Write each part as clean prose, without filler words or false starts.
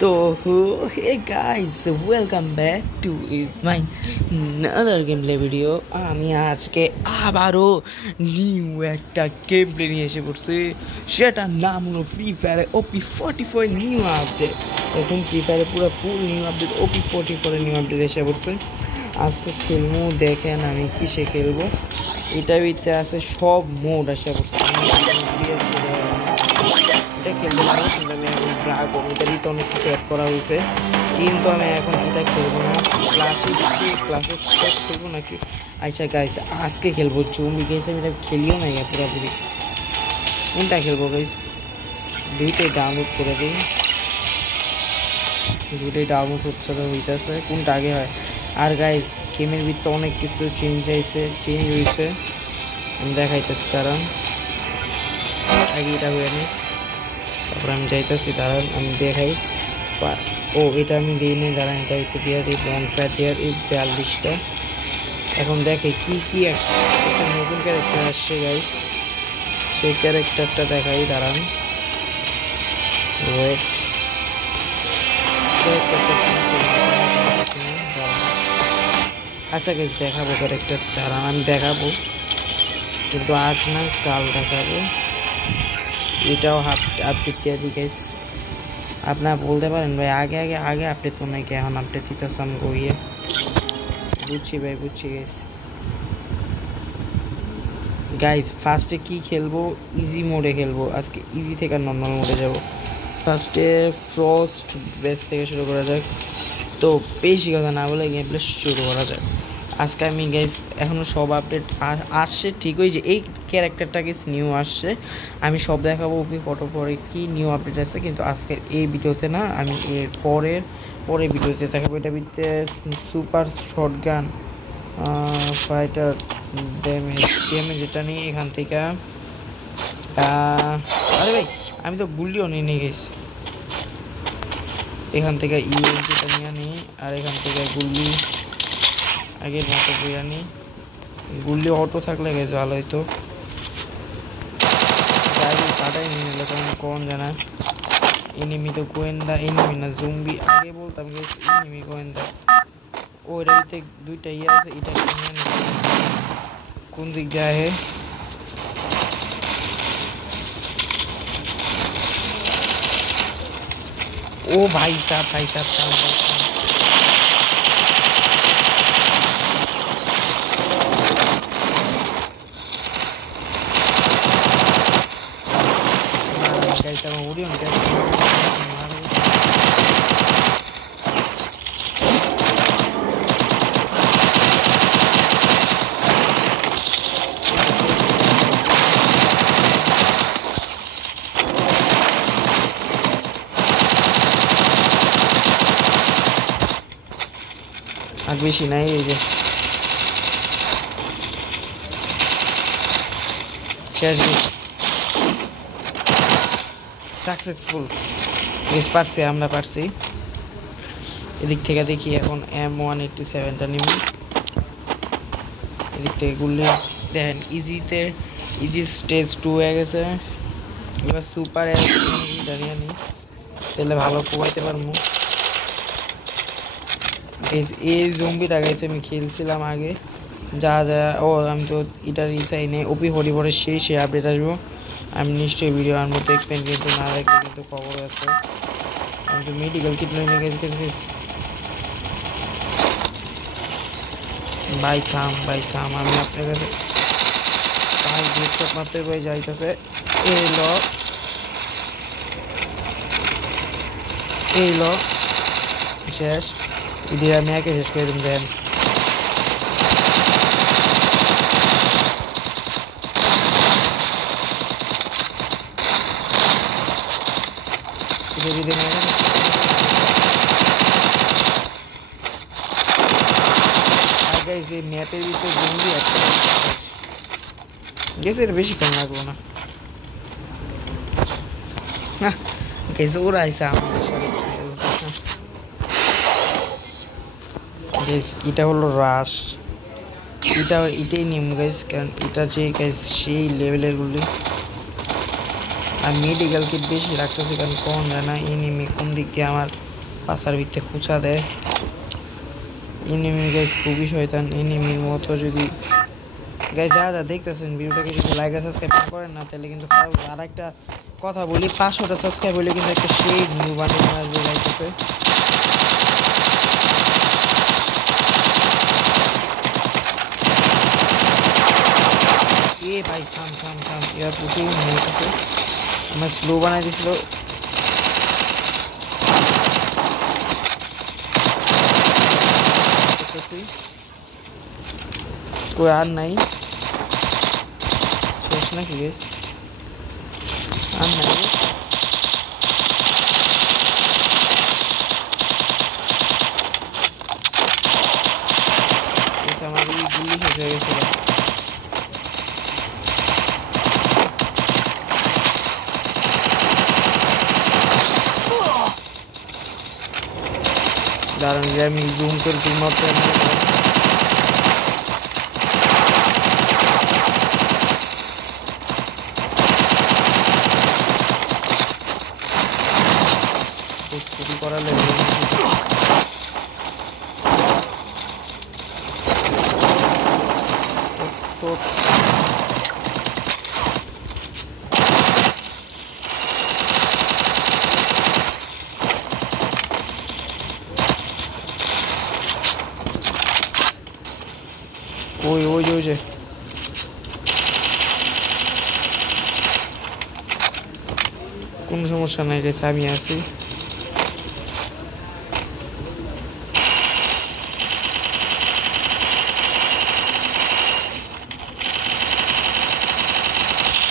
So, hey guys, welcome back to is my another gameplay video. আমি আজকে আবারও নিউ একটা গেমপ্লে নিয়ে এসে পড়ছি। সেটার নাম হলো free fire OP44 new update. এখন ফ্রি ফায়ারে পুরো full new update OP44 new update এসে পড়ছে। আজকে খেলবো, দেখেন আমি কিসে খেলবো। এটার ভিতরে আছে সব মোড এসে পড়ছে। এটা খেলতে পারবো, কিন্তু আমি এখন ড্রাগন এটারই তো অনেক কিছু অ্যাড করা হয়েছে, কিন্তু আমি এখন এটা খেলবো না। ক্লাসে খেলবো নাকি? আচ্ছা গাইস, আজকে খেলবো জম্বি গেমস। আমি এটা খেলিও না পুরোপুরি। কোনটা খেলবো গাইস? দুইটাই ডাউনলোড করে দিই। দুইটাই ডাউনলোড হইতেছে, কোনটা আগে হয়। আর গাইস, গেমের ভিতরে অনেক কিছু চেঞ্জ হয়েছে। আমি দেখাইতেছি, কারণ আগে এটা হয়ে নি, তারপরে আমি যাইতেছি। দাঁড়ান আমি দেখাই। ও এটা আমি দিই নি, দাঁড়ান এটা হচ্ছে দিয়ে দিই বনফায়ার দিয়ে এই 42টা। এখন দেখে কি একটা নতুন ক্যারেক্টার আসছে গাইস, সেই ক্যারেক্টারটা দেখাই। দাঁড়ান ওয়েট, আচ্ছা গাইস দেখাবো ক্যারেক্টার। দাঁড়ান আমি দেখাবো, কিন্তু আজ না কাল দেখাবো। এটাও আপডেট দিয়ে দিই গাইস। আপনারা বলতে পারেন ভাই আগে আপডেট তো নাকি এখন আপডেট দিতেছে আমি গিয়ে। বুঝছি ভাই, বুঝছি গাইস। ফার্স্টে কি খেলবো? ইজি মোডে খেলবো আজকে। ইজি থেকে নর্মাল মোডে যাব। ফার্স্টে ফ্রস্ট বেস থেকে শুরু করা যাক। তো বেশি কথা না বলে গেম প্লে শুরু করা যাক। আজকে আমি গাইস এখনও সব আপডেট আসছে ঠিকই, যে এই ক্যারেক্টারটা গেস নিউ আসছে। আমি সব দেখাবো পরে কি নিউ আপডেট আসছে, কিন্তু আজকের এই ভিডিওতে না, আমি এর পরে ভিডিওতে দেখাবো। এটা ভিতরে সুপার শটগান ফাইটার ড্যামেজ এটা নিয়ে এখান থেকে। আরে ভাই, আমি তো গুলিও নিয়ে গেছি। এখান থেকে ইউএনজিটা নিয়ে নিই, আর এখান থেকে গুলি আগের মতো বিরিয়ানি। গুলি অটো থাকলে গেছে ভালো হইতো। গাড়ি কাটাই নিয়ে নিল, কারণ কোন জানা এনিমি তো গোয়েন্দা, এনিমি না জম্বি। আগে বলতাম গেছে এনিমি গোয়েন্দা। ও এটাতে দুইটা আছে, এটা নিয়ে নিল। কোন দিক যায় হে? ও ভাই সাহেব উড়িও না আর বেশি নাই। এই যে শেষ সাকসেসফুল গেস, আমরা পারছি। এদিক থেকে দেখি এখন M187টা নিব। এদিক থেকে গুলি দেখেন, ইজি স্টেজ 2 হয়ে গেছে। এবার সুপার দাঁড়িয়ে নি, তাহলে ভালো পোয়াইতে পারবো। এই জম্বিটা গাইছে আমি খেলছিলাম আগে, আমি তো এটার চাই নেই। OP44 সেই আপডেট আসবো। আমি নিশ্চয়ই ভিডিও আনবো, দেখবেন, কিন্তু না দেখলে কিন্তু খবর আছে। আমি তো মেডিকেল কিট নিয়ে গেছি। ভাই থাম আমি আপনার কাছে ভাই ডেস্কটপ মারতে বই যাইতেছে। এই ল শেষ। ভিডিও আমি একে শেষ করে দিন। দেন ম্যাপের ভিতরে জঙ্গি গেছে, বেশিক্ষণ লাগবো না। গেছে ওরা আইসা আমাদের সাথে। এটা হলো রাশ, এটাই নিয়ম গাইস, কারণ এটা যে গাইস সেই লেভেলের গুলি। আর মেডিকেল কিট বেশি রাখতেছে, কারণ কোন জানা এনিমি কোন দিক দিয়ে আমার পাশার ভিতরে খুঁচা দেয়। এনিমি গাইস খুবই শয়তান, এনিমির মতো। যদি গাইস যা দেখতেছেন ভিডিওটাকে যদি লাইক আর সাবস্ক্রাইব না করেন না তাহলে কিন্তু খারাপ। আর একটা কথা বলি, 500টা সাবস্ক্রাইব হলে কিন্তু একটা সেই নিউ বান্ডেল আসবে গাইতেছে। এ ভাই থাম থাম থাম, এবার প্রচুর মনে আছে আমার স্লো বানাই দিছিল। কই আর নাই, শেষ নাকি গেস? আর নাই আমার এই গুলি শেষ হয়ে গেছিল। দাঁড়ান যে আমি জুম করে জুম আউট করে প্রস্তুতি করালে ওই ওই যে ওই যে কোনো সমস্যা নাই গেছে, আমি আছি।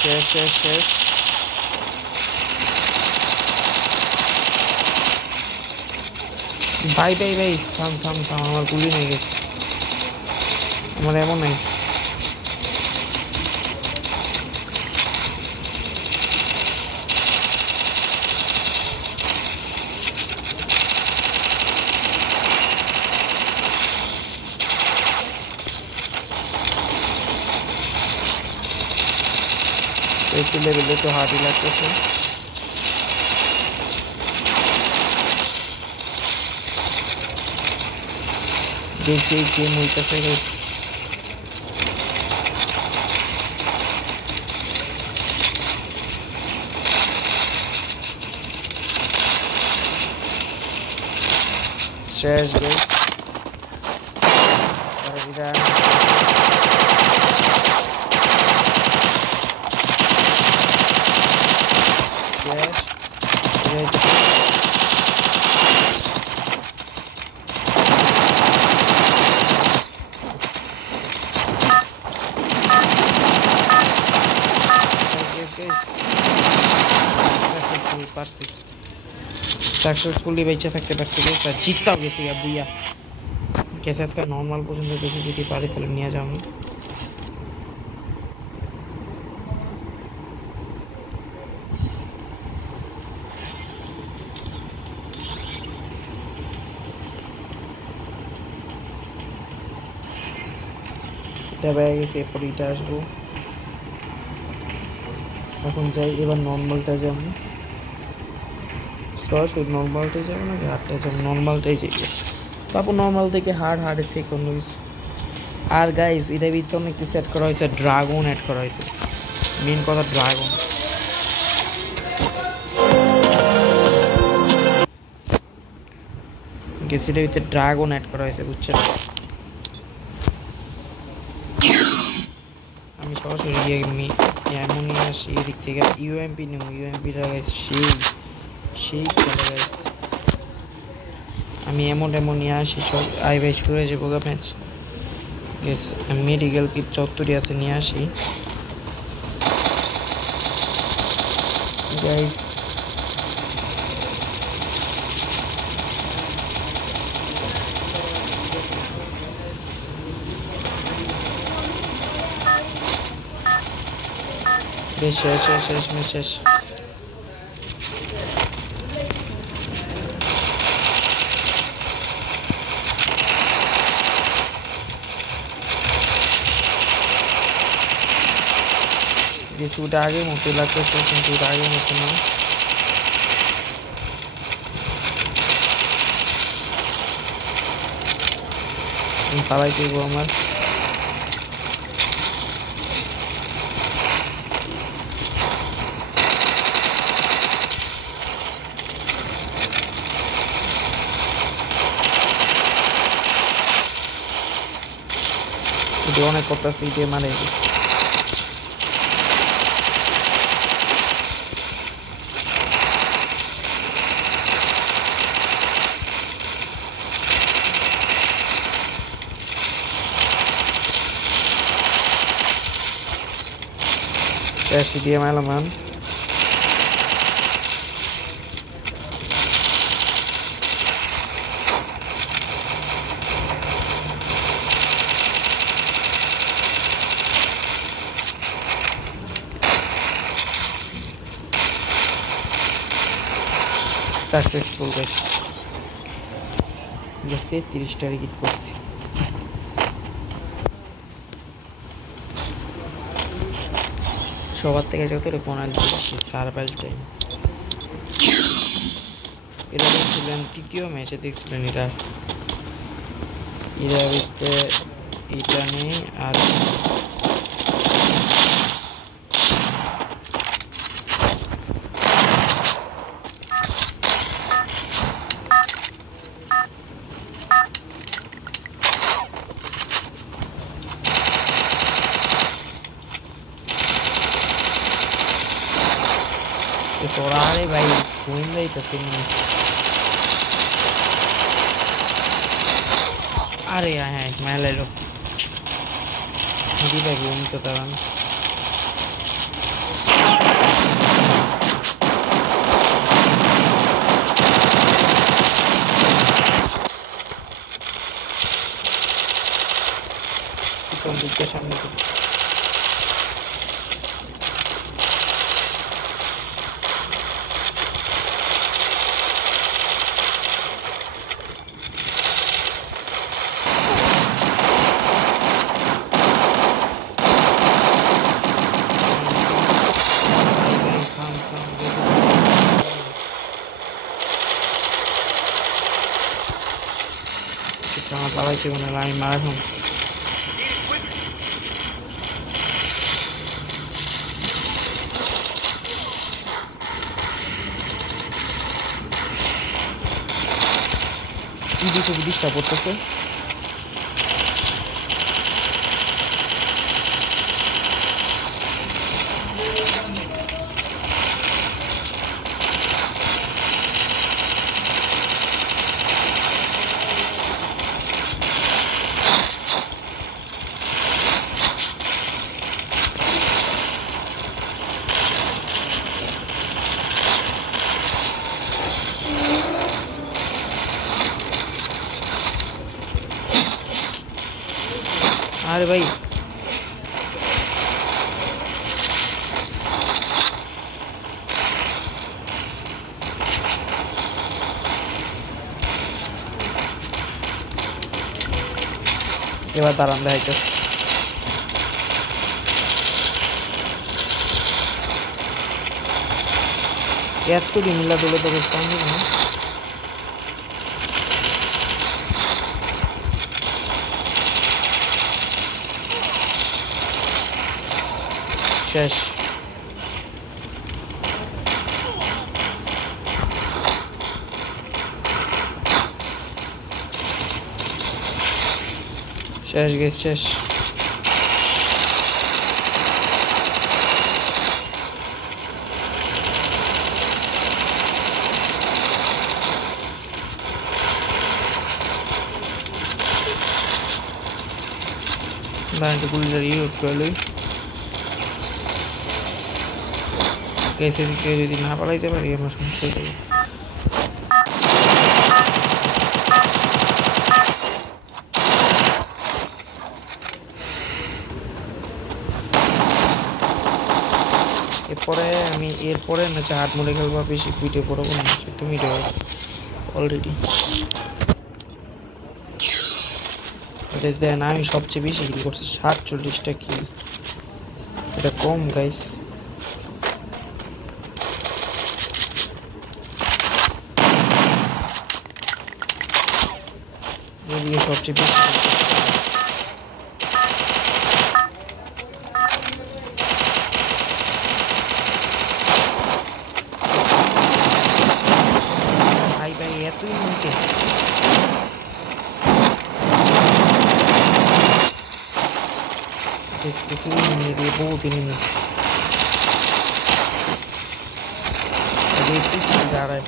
শেষ শেষ শেষ। ভাই ভাই ভাই থাম থাম থাম, আমার গুলি নিয়ে গেছে, আমার এমন নাই। এই লেভেলে তো হার্ডই লাগতেছে। দেখছি গেম হইতেছে গাইস। শেষ গাইস। সাকসেসফুলি বেঁচে থাকতে পারছি, জিততেও গেছি বুইয়া গেছে। আজকে নর্মাল পর্যন্ত দেখি যদি পারি তাহলে নিয়ে যাও। এটা পেয়ে গেছি, এরপর এটা আসবো। এখন যাই, এবার নর্মালটা যাবো। সরাসরি নর্মালটাই যাবো নাকি হার্ডটা যাবো? নর্মালটাই যাই। তারপর নর্মাল থেকে হার্ডের থেকে অন্য কিছু। আর গাইস এটার ভিতরে অনেক কিছু অ্যাড করা হয়েছে, ড্রাগন অ্যাড করা হয়েছে। মেন কথা ড্রাগন, এটার ভিতরে ড্রাগন অ্যাড করা হয়েছে, বুঝছেন? আমি সরাসরি এমনই আসি এদিক থেকে ইউএমপি নেব। ইউএমপিটা গাইস সেই সেই খেলে গাইস। আমি এমন নিয়ে আসি সব। আই ভাই শুরু হয়ে যাবো ম্যাচ গেস। আমি মেডিকেল কিট 74 আছে নিয়ে আসি গাইস। শেষ। কিছুটা আগে মতো লাগতেছে কিন্তু ওটা আগের মতো না। পালাই দিব আমার অনেক করতেছে দিয়ে মারে দিয়ে মারলাম মান সাকসেসফুল গাইস গেছে 30টা টিকিট করছি সবার থেকে যত কোনার দিচ্ছি সার্ভাইভ টাইম এরা দেখছিলেন তৃতীয় ম্যাচে দেখছিলেন এরা এটা নেই আর Sorare भाई घूम रही तस्वीर में अरे यहाँ है मैं ले लो मुझे भाई घूम तो तरह के सामने পালাই ছিল না আমি মারাথন দুটো ডিস্টার্ব করতেছে अरे भाई এবার দাঁড়ান দেখাইতে এত মিলা দৌড়ে তো বুঝতাম না শেষ শেষ গেছে শেষ ব্যান্ড গুলির ইউজ করলে कैसे যদি না পালাইতে পারি আমার সমস্যা হয়ে যাবে এরপরে না হাত মুড়ে খেলবো বেশি ভিডিও করবো না তুমি অলরেডি দেন আমি সবচেয়ে বেশি কিল করছি 47টা কিল এটা কম গাইস এদিকে সবচেয়ে বেশি ভাই ভাই এতই মুখে প্রচুর নিয়ে দিয়ে বহুত এনিমি পিছিয়ে দাঁড়ায়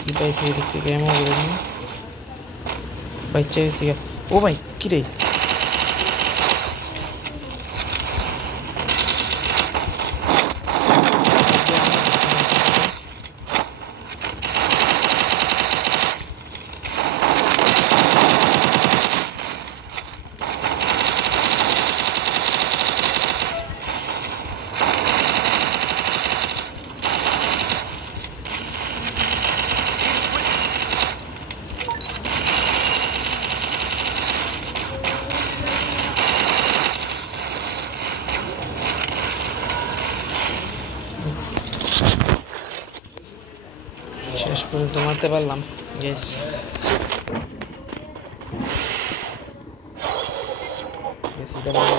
কি পাইছে এদিক থেকে এমন করে নি বাচ্চা এসে ও ভাই কি রে শেষ পর্যন্ত মারতে পারলাম গেস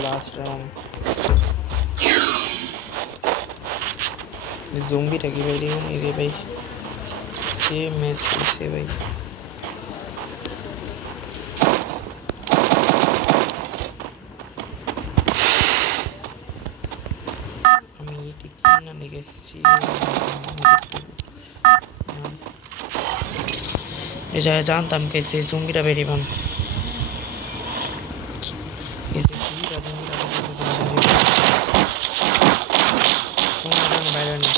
লাস্ট রাউন্ড জম্বিটা কি ভাই রে ভাই সে ম্যাচ করছে ভাই আমি এটি কিনা লিখেছি এই জায়গায় জানতাম কে সেই জঙ্গিটা বেরিয়ে পান বাইরে নেই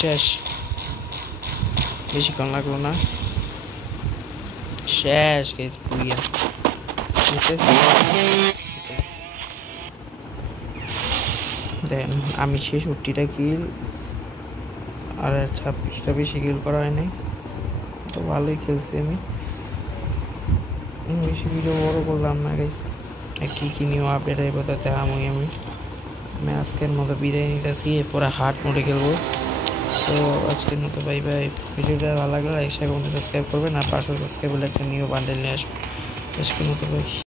শেষ বেশিক্ষণ লাগলো না শেষ গাইস পুরিয়া দেন আমি 66টা কিল আর 26টা বেশি কিল করা হয়নি তো ভালোই খেলছি আমি বেশি ভিডিও বড় করলাম না গাইস কি নিউ আপডেট আইব তাতে আমি আজকের মতো বিদায় নিতেছি এরপরে হার্ড মোডে খেলবো তো আজকের মতো বাই বাই ভিডিওটা ভালো লাগলে লাইক শেয়ার কমেন্ট সাবস্ক্রাইব করবেন আর 500 সাবস্ক্রাইব হলে একটা নিউ বান্ডেল নিয়ে আসবো আজকের মতো বাই